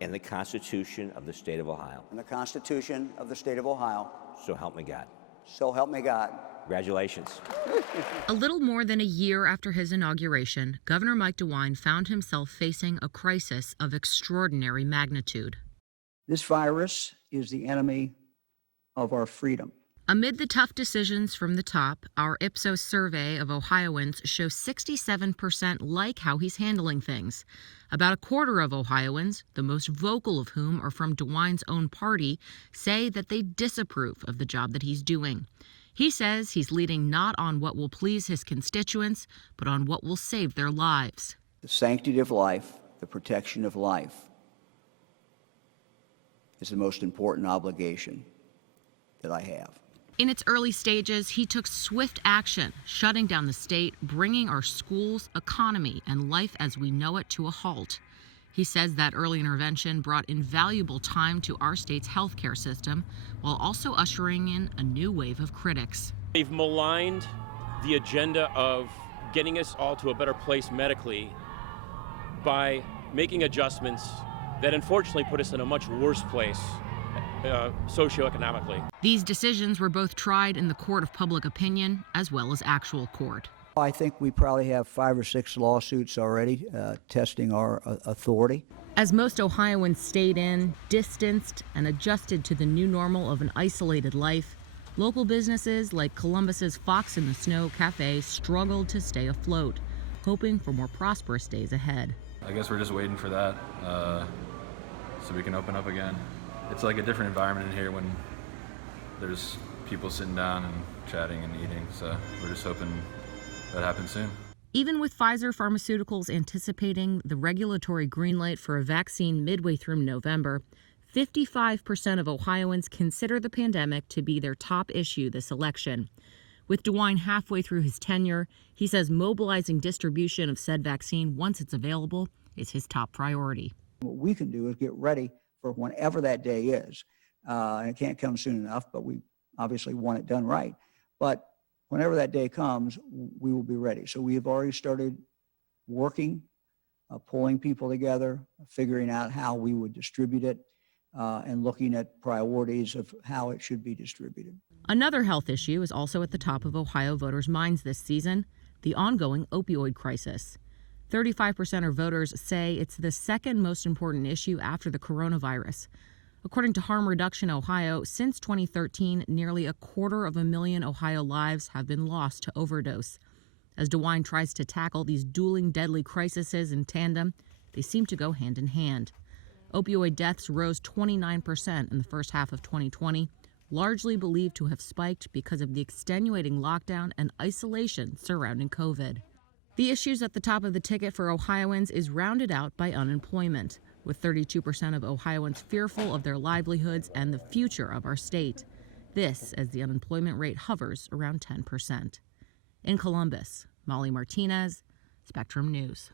and the Constitution of the State of Ohio. and the Constitution of the State of Ohio. So help me God. So help me God. Congratulations. A little more than a year after his inauguration, Governor Mike DeWine found himself facing a crisis of extraordinary magnitude. This virus is the enemy of our freedom. Amid the tough decisions from the top, our Ipsos survey of Ohioans shows 67% like how he's handling things. About a quarter of Ohioans, the most vocal of whom are from DeWine's own party, say that they disapprove of the job that he's doing. He says he's leading not on what will please his constituents, but on what will save their lives. The sanctity of life, the protection of life, is the most important obligation that I have. In its early stages, he took swift action, shutting down the state, bringing our schools, economy, and life as we know it to a halt. He says that early intervention brought invaluable time to our state's healthcare system, while also ushering in a new wave of critics. They've maligned the agenda of getting us all to a better place medically by making adjustments that unfortunately put us in a much worse place socioeconomically. These decisions were both tried in the court of public opinion as well as actual court. I think we probably have 5 or 6 lawsuits already testing our authority. As most Ohioans stayed in, distanced, and adjusted to the new normal of an isolated life, local businesses like Columbus's Fox in the Snow Cafe struggled to stay afloat, hoping for more prosperous days ahead. I guess we're just waiting for that so we can open up again. It's like a different environment in here when there's people sitting down and chatting and eating, so we're just hoping that happens soon. Even with Pfizer Pharmaceuticals anticipating the regulatory green light for a vaccine midway through November, 55% of Ohioans consider the pandemic to be their top issue this election. With DeWine halfway through his tenure, he says mobilizing distribution of said vaccine once it's available is his top priority. What we can do is get ready for whenever that day is. And it can't come soon enough, but we obviously want it done right. But whenever that day comes, we will be ready. So we have already started working, pulling people together, figuring out how we would distribute it, and looking at priorities of how it should be distributed. Another health issue is also at the top of Ohio voters' minds this season, the ongoing opioid crisis. 35% of voters say it's the second most important issue after the coronavirus. According to Harm Reduction Ohio, since 2013, nearly 250,000 Ohio lives have been lost to overdose. As DeWine tries to tackle these dueling deadly crises in tandem, they seem to go hand in hand. Opioid deaths rose 29% in the first half of 2020, largely believed to have spiked because of the extenuating lockdown and isolation surrounding COVID. The issues at the top of the ticket for Ohioans is rounded out by unemployment, with 32% of Ohioans fearful of their livelihoods and the future of our state. This as the unemployment rate hovers around 10%. In Columbus, Molly Martinez, Spectrum News.